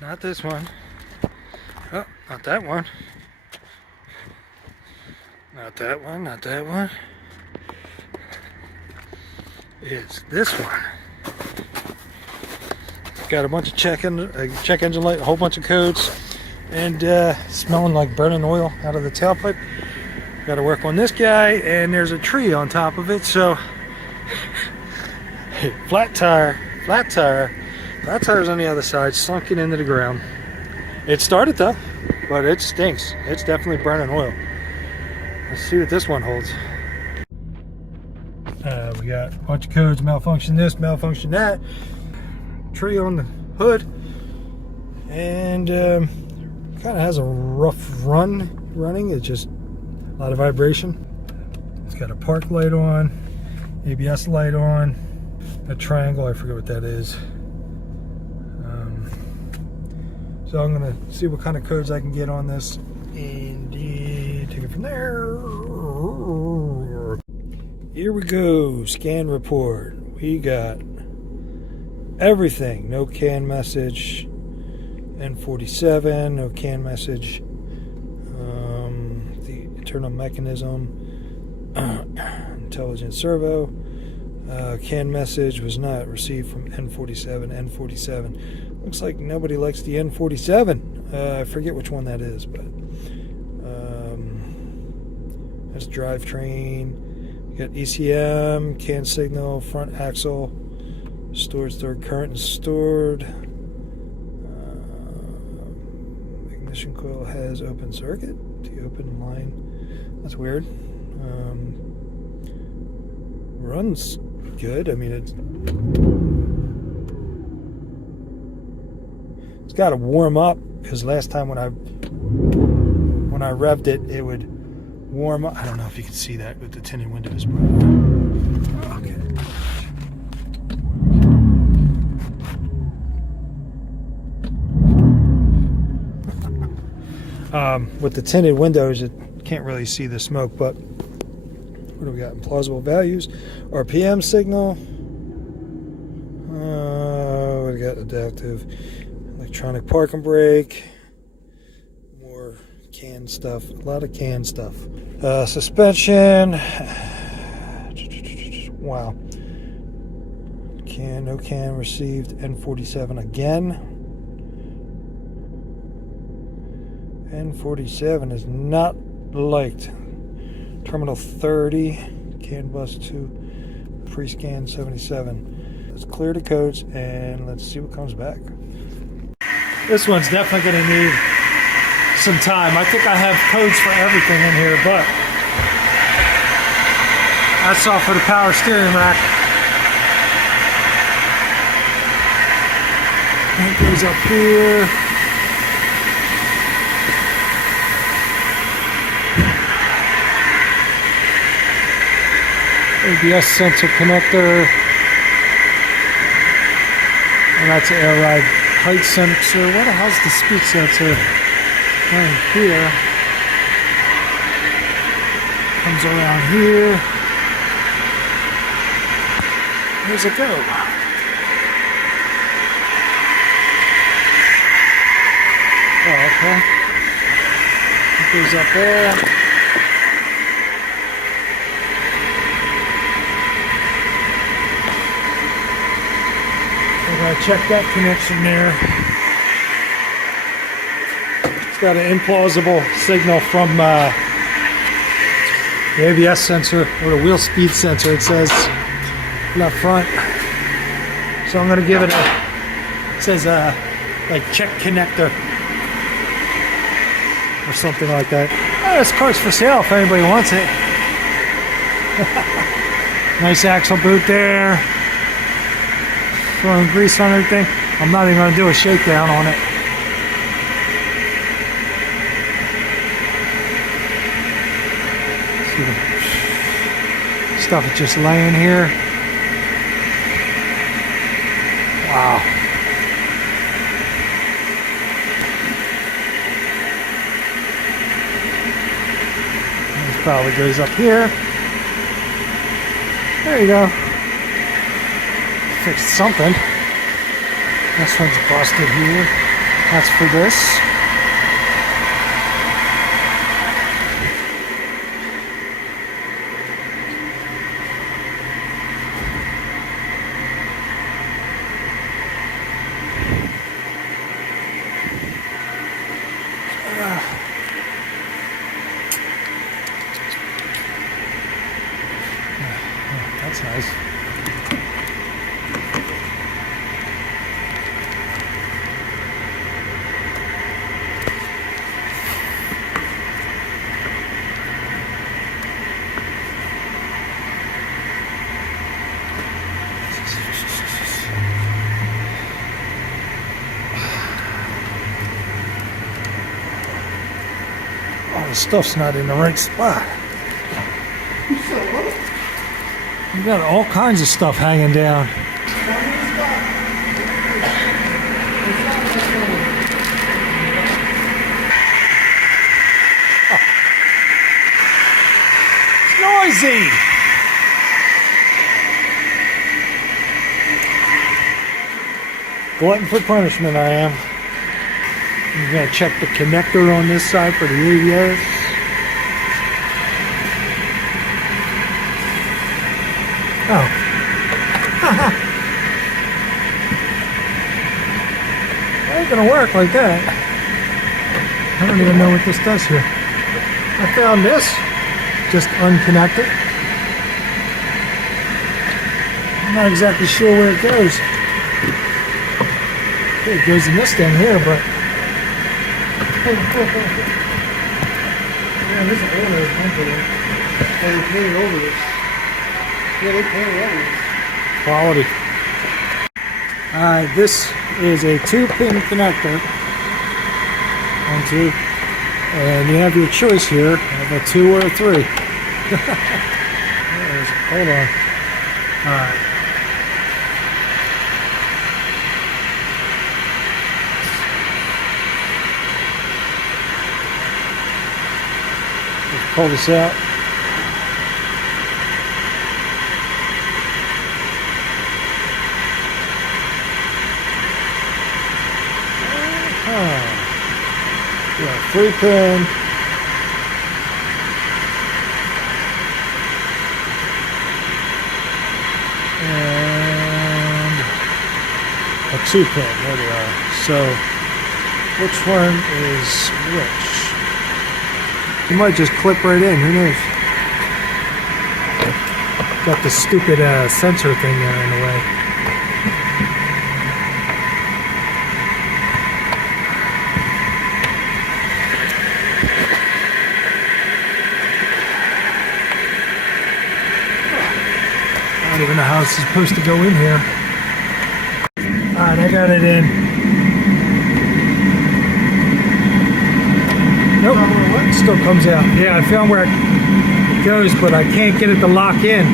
Not this one. Oh, not that one. Not that one, not that one. It's this one. Got a bunch of check engine light, a whole bunch of codes, and smelling like burning oil out of the tailpipe. Got to work on this guy, and there's a tree on top of it, so flat tire's on the other side, sunken into the ground. It started though, but it stinks. It's definitely burning oil. Let's see what this one holds. We got a bunch of codes, malfunction this, malfunction that, tree on the hood, and kind of has a rough running. It's just a lot of vibration. It's got a park light on, ABS light on, a triangle, I forget what that is. So I'm gonna see what kind of codes I can get on this and take it from there. Here we go, scan report. We got everything. No CAN message, N47, no CAN message. The internal mechanism, intelligent servo. CAN message was not received from N47. N47. Looks like nobody likes the N47. I forget which one that is, but that's drivetrain. You got ECM, CAN signal, front axle, stored current and stored. Ignition coil has open circuit. The open line. That's weird. Runs good. I mean, it's got to warm up, because last time when I revved it, it would warm up. I don't know if you can see that with the tinted windows, but okay. With the tinted windows, it can't really see the smoke, but what do we got? Implausible values. RPM signal. We got adaptive electronic parking brake. More CAN stuff. A lot of CAN stuff. Suspension. Wow. No CAN received. N47 again. N47 is not liked. Terminal 30, CAN bus 2, pre-scan 77. Let's clear the codes and let's see what comes back. This one's definitely going to need some time. I think I have codes for everything in here, but that's all for the power steering rack. It goes up here. ABS sensor connector, and that's an air ride height sensor. Where the hell's the speed sensor? Right here. Comes around here. Where's it go? Oh, okay. It goes up there. I checked that connection there. It's got an implausible signal from the ABS sensor or the wheel speed sensor. It says left front. So I'm going to give it it says like check connector or something like that. Oh, this car's for sale if anybody wants it. Nice axle boot there. Throwing grease on everything. I'm not even going to do a shakedown on it. See the stuff is just laying here. Wow. This probably goes up here. There you go. Fixed something. This one's busted here. That's for this. That's nice. All the stuff's not in the right spot. You got all kinds of stuff hanging down. Oh. It's noisy. Glutton for punishment, I am. I'm gonna check the connector on this side for the ABS. Oh. It ain't gonna work like that. I don't even know what this does here. I found this just unconnected. I'm not exactly sure where it goes. It goes in this thing here, but yeah, this is older. They painted over this. Yeah, they painted over this. Quality. This is a 2-pin connector. 1, 2. And you have your choice here of a 2 or a 3. Hold on. Alright. Let's pull this out. Yeah, 3-pin. And a 2-pin. There we are. So, which one is which? You might just clip right in. Who knows? Got the stupid sensor thing there in the way. I don't even know how it's supposed to go in here. Alright, I got it in. Nope, it still comes out. Yeah, I found where it goes, but I can't get it to lock in.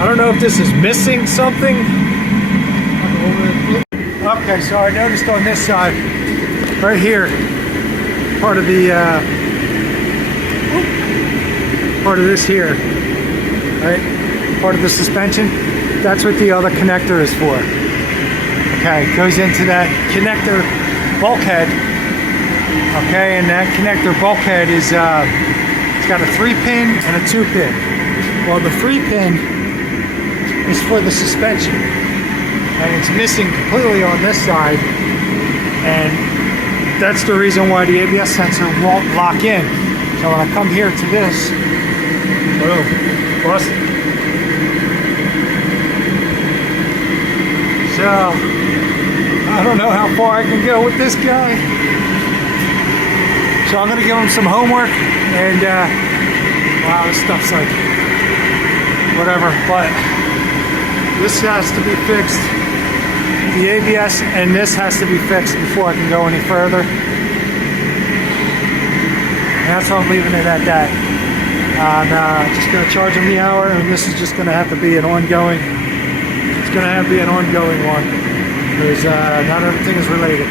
I don't know if this is missing something. Okay, so I noticed on this side, right here, part of the, part of this here, right? Part of the suspension, that's what the other connector is for. Okay, it goes into that connector bulkhead. Okay, and that connector bulkhead is, it's got a 3-pin and a 2-pin. Well, the 3-pin is for the suspension. And it's missing completely on this side. And that's the reason why the ABS sensor won't lock in. So when I come here to this, boom, busted. So, I don't know how far I can go with this guy. So I'm going to give him some homework. And, wow, this stuff's like, whatever. But this has to be fixed. The ABS and this has to be fixed before I can go any further. And that's why I'm leaving it at that. I'm just going to charge him the hour, and this is just going to have to be an ongoing. It's going to have to be an ongoing one because not everything is related.